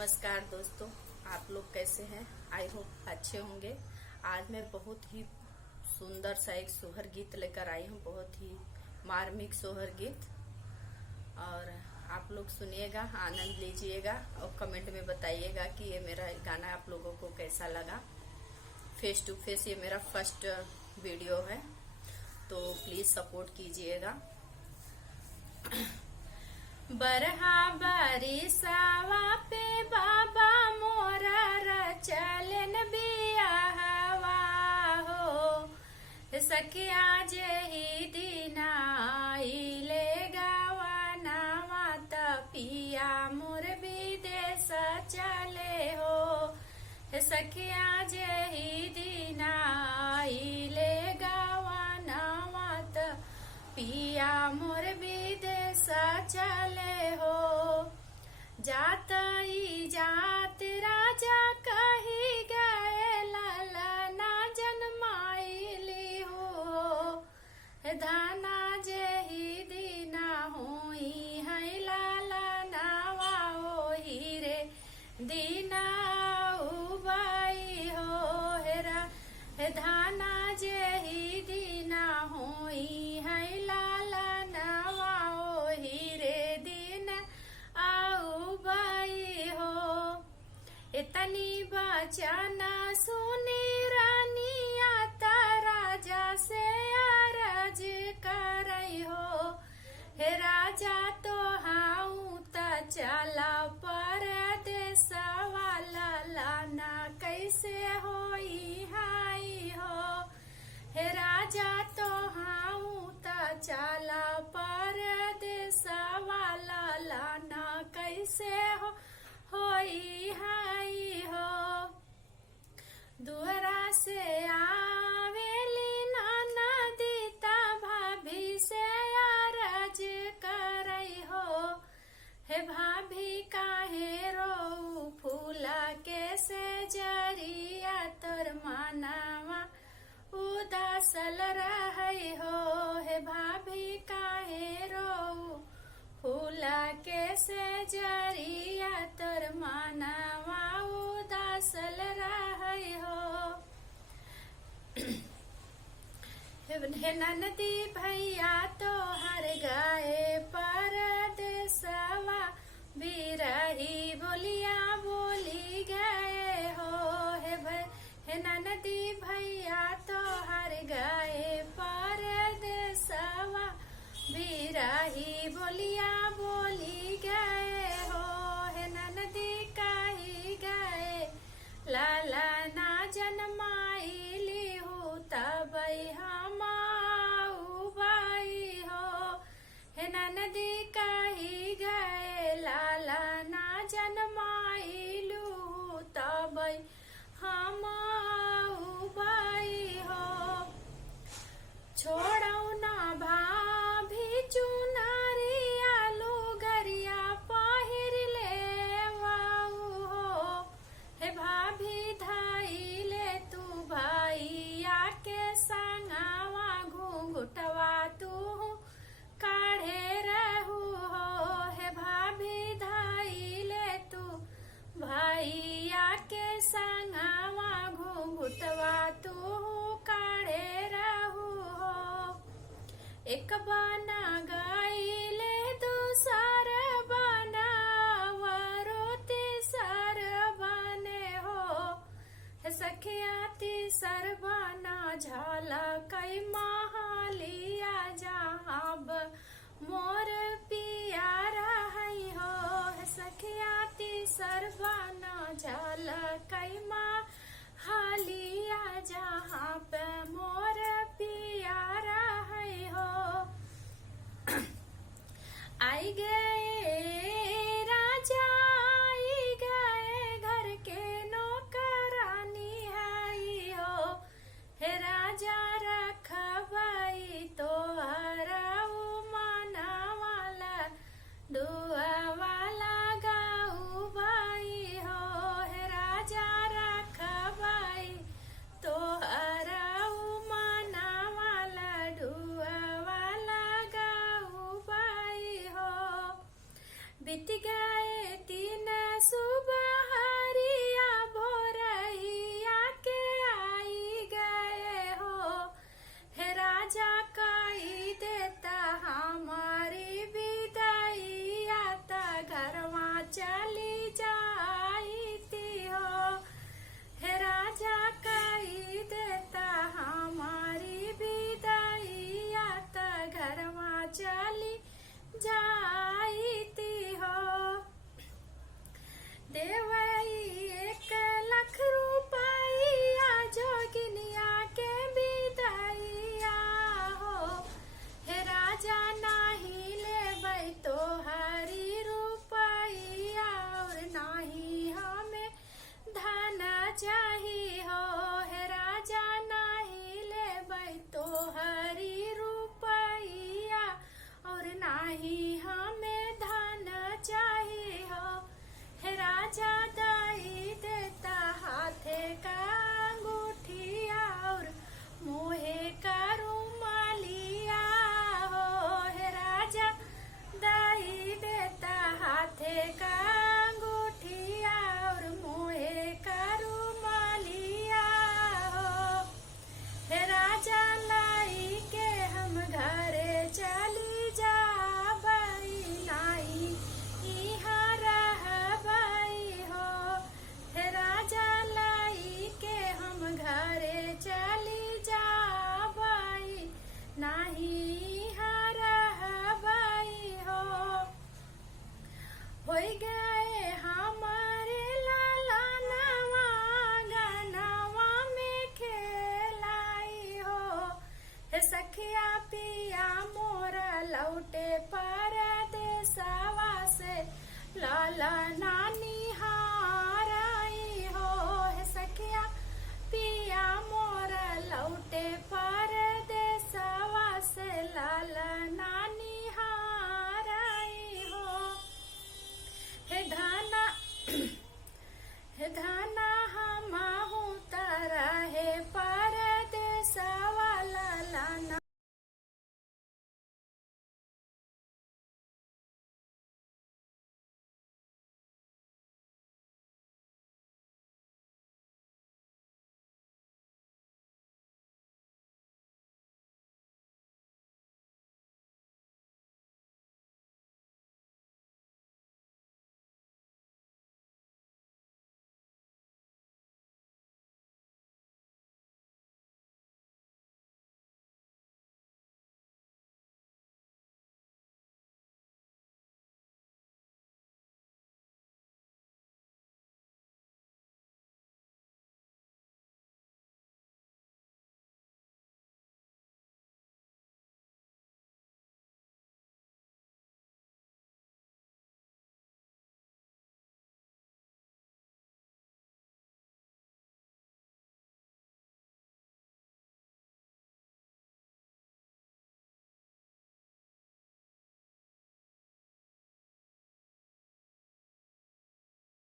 नमस्कार दोस्तों, आप लोग कैसे हैं? आई होप अच्छे होंगे। आज मैं बहुत ही सुंदर सा एक सोहर गीत लेकर आई हूँ, बहुत ही मार्मिक सोहर गीत। और आप लोग सुनिएगा, आनंद लीजिएगा और कमेंट में बताइएगा कि ये मेरा गाना आप लोगों को कैसा लगा। फेस टू फेस ये मेरा फर्स्ट वीडियो है, तो प्लीज सपोर्ट कीजिएगा। बरहा बारिशवा पे बाबा मोरा रचलन बियाहवा हो, सखिया जेहि दिना आइले गवनवा पिया मोर विदेश चले हो, सखिया जेहि दिना आइले गवनवा पिया मोर विदेश चले हो। जात जात राजा कही गए ललना जन्माइली हो, धाना जेहि दिना होई है ललनावा ओही रे दिना उबाई हो, हेरा धाना जेहि दिना होई है ललनावा ओही रे दिन आउबाई हो। इतनी बचना सुनी रानिया ता राजा से अरज करई हो, हे राजा तो हाऊ ता चला परदेसवा ललना कैसे होई हाई हो, हे राजा तो हाऊ ता चला परदेसवा ललना कैसे होई हाई हो। दुअरा से आवेली नाना दीता भाभी से अरज करई हो, हे भाभी काहे रो फूला के से जरिया तोर मानवा उदासल रहई हो, हे भाभी काहे रो फूला के से जरिया तोर मानवा उदासल रहई हो। हे ननदी भैया तो हर गए परदेसवा बिरही बोलिया बोली गए हो, हे ननदी भैया तो हर गए परदेसवा बिरही बोलिया बोली गए हो, हे ननदी कही गए ललना जन्माइली हो तब हम आउबाई हो, हे ननदी कही गए ललना जन्माइलू तब हम आउबाई हो। छोड़ौ ना भाभी चुनरिया लुगरिया पहिर ले वाऊ हो, हे भाभी धाई ले तू भैया के संगवा घूंघटवा तू काढ़े रहू हो, हे भाभी धाई ले तू भैया के संगवा घूंघटवा तू काढ़े रहू हो। एक बना गाइले दूसर बना वरो तीसर बने हो, सखिया तीसर बना झलकई महालिया जहाब मोर पिया रहई हो, सखिया तीसर बना झलकई महालिया जहाँ पे मोर पिया रहई हो। आई गए